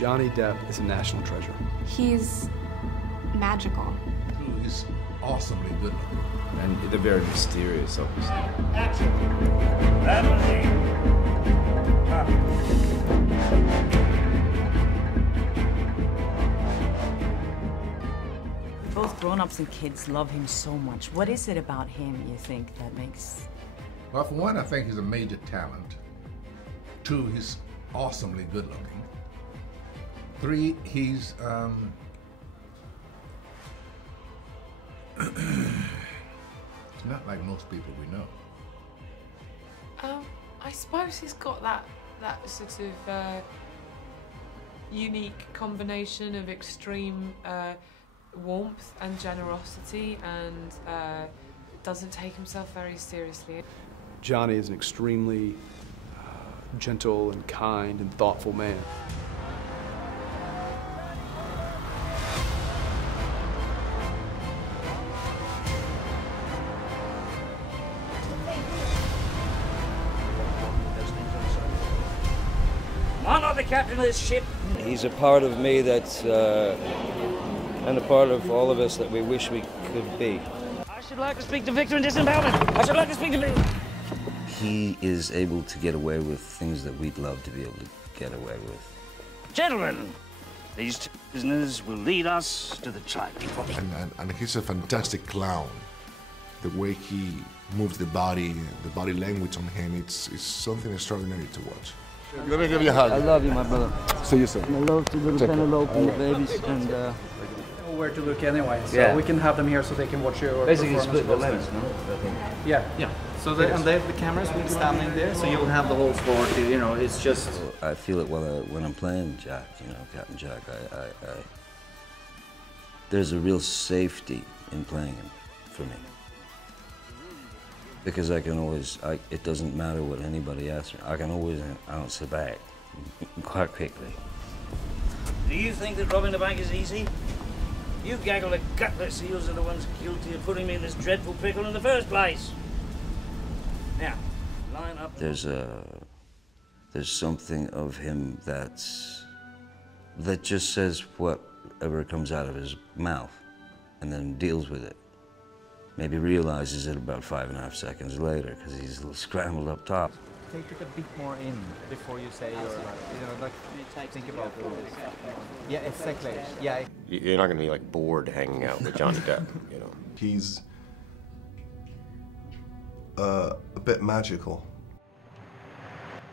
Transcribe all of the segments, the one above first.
Johnny Depp is a national treasure. He's magical. He's awesomely good looking. And they're very mysterious, obviously. Action! Bethany! Both grown-ups and kids love him so much. What is it about him, you think, that makes... Well, for one, I think he's a major talent. Two, he's awesomely good looking. Three, he's it's not like most people we know. I suppose he's got that sort of unique combination of extreme warmth and generosity, and doesn't take himself very seriously. Johnny is an extremely gentle and kind and thoughtful man. I'm not the captain of this ship. He's a part of me that's, and a part of all of us that we wish we could be. I should like to speak to Victor in disempowerment. I should like to speak to Victor. He is able to get away with things that we'd love to be able to get away with. Gentlemen, these two prisoners will lead us to the trial. And he's a fantastic clown. The way he moves the body language on him, it's something extraordinary to watch. Let me give you a hug. I love you, my brother. See you soon. And I love to little Penelope and the babies, and where to look anyway, so we can have them here so they can watch your basically performance. split the lens, no? Yeah. So the cameras will be standing there, so you'll have the whole floor. You know, it's just. I feel it when I'm playing Jack, you know, Captain Jack. There's a real safety in playing him for me. Because I can always, it doesn't matter what anybody asks me, I can always answer back quite quickly. Do you think that robbing the bank is easy? You gaggle of gutless seals are the ones guilty of putting me in this dreadful pickle in the first place. Now, line up. There's something of him that just says whatever comes out of his mouth and then deals with it. Maybe realizes it about 5.5 seconds later because he's a little scrambled up top. Take it a bit more in before you say your, like, think about it. Yeah, exactly. Yeah. You're not going to be like bored hanging out with Johnny Depp, you know. He's a bit magical.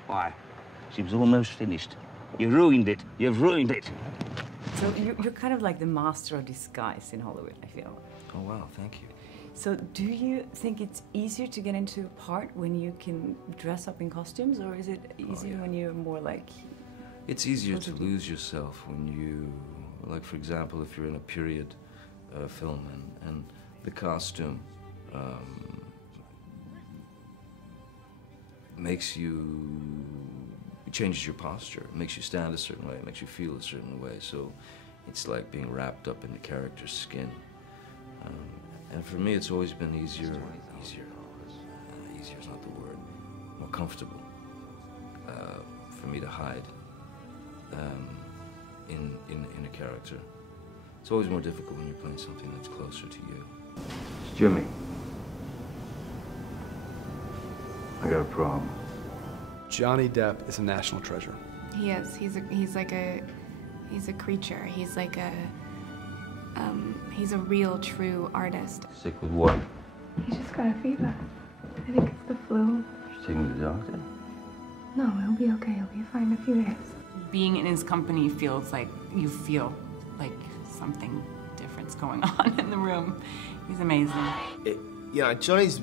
Why? She was almost finished. You ruined it. You've ruined it. So you're kind of like the master of disguise in Hollywood, I feel. Oh, wow, thank you. So do you think it's easier to get into a part when you can dress up in costumes, or is it easier when you're more like... It's easier to lose yourself when you, like for example, if you're in a period film and the costume it changes your posture, it makes you stand a certain way, it makes you feel a certain way, so it's like being wrapped up in the character's skin. And for me, it's always been easier is not the word, more comfortable for me to hide in a character. It's always more difficult when you're playing something that's closer to you. It's Jimmy. I got a problem. Johnny Depp is a national treasure. He is. He's a creature. He's like a. He's a real, true artist. Sick with what? He's just got a fever. I think it's the flu. You're taking the doctor? No, he'll be okay. He'll be fine in a few days. Being in his company feels like you feel like something different's going on in the room. He's amazing. You know, Johnny's,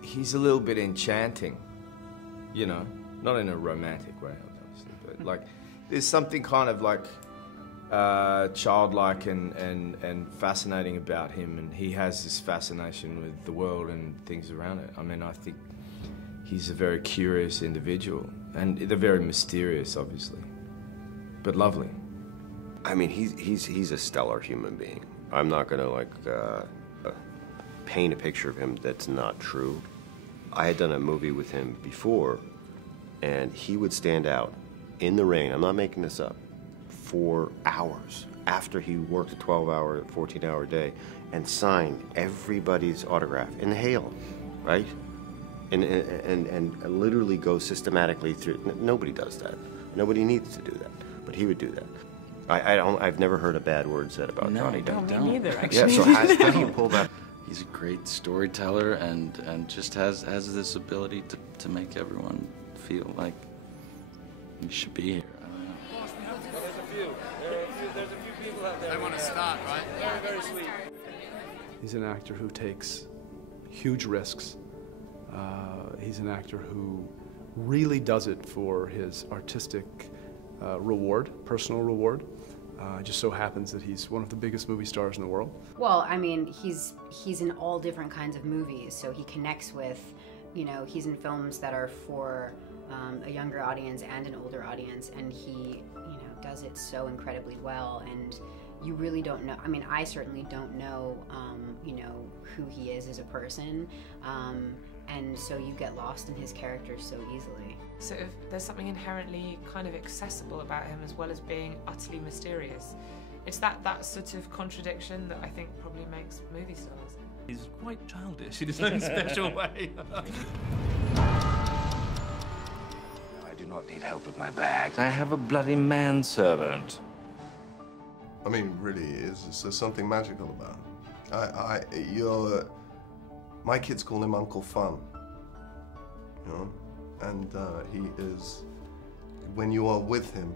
he's a little bit enchanting, you know, not in a romantic way, obviously, but like, there's something kind of like childlike and fascinating about him, and he has this fascination with the world and things around it. I mean, I think he's a very curious individual, and they're very mysterious, obviously, but lovely. I mean, he's a stellar human being. I'm not gonna like paint a picture of him that's not true. I had done a movie with him before, and he would stand out in the rain. I'm not making this up. for hours after he worked a 12-hour, 14-hour day and signed everybody's autograph in the hail, right? And literally go systematically through. Nobody does that. Nobody needs to do that, but he would do that. I've never heard a bad word said about Johnny Depp. No, me neither, actually. Yeah, so how do you pull that? He's a great storyteller and just has this ability to make everyone feel like you should be here. I don't know. There's a few people out there. They want to start, right? Very, very sweet. He's an actor who takes huge risks. He's an actor who really does it for his artistic reward, personal reward. It just so happens that he's one of the biggest movie stars in the world. Well, I mean, he's in all different kinds of movies, so he connects with, you know, he's in films that are for a younger audience and an older audience, and he, you know, does it so incredibly well, and you really don't know, I mean, I certainly don't know, you know, who he is as a person, and so you get lost in his character so easily. Sort of, there's something inherently kind of accessible about him as well as being utterly mysterious. It's that sort of contradiction that I think probably makes movie stars. He's quite childish in his own special way. I do not need help with my bags. I have a bloody manservant. I mean, really, there's something magical about him. My kids call him Uncle Fun, you know? And he is, when you are with him,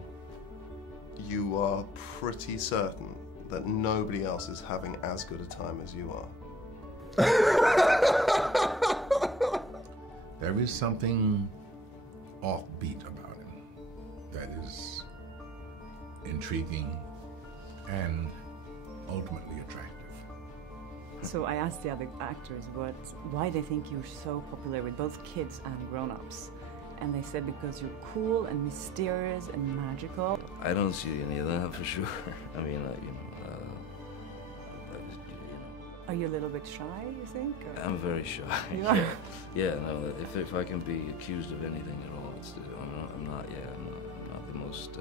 you are pretty certain that nobody else is having as good a time as you are. There is something offbeat about him that is intriguing and ultimately attractive. So I asked the other actors why they think you're so popular with both kids and grown-ups. And they said because you're cool and mysterious and magical. I don't see any of that for sure. I mean, Are you a little bit shy, you think? Or? I'm very shy. You are? Yeah, no, if I can be accused of anything at all, it's I'm not the most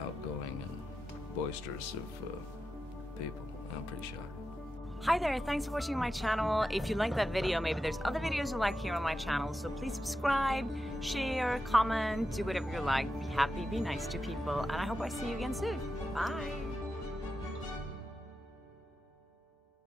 outgoing and boisterous of people. I'm pretty shy. Hi there, thanks for watching my channel. If you like that video, maybe there's other videos you like here on my channel, so please subscribe, share, comment, do whatever you like. Be happy, be nice to people, and I hope I see you again soon. Bye.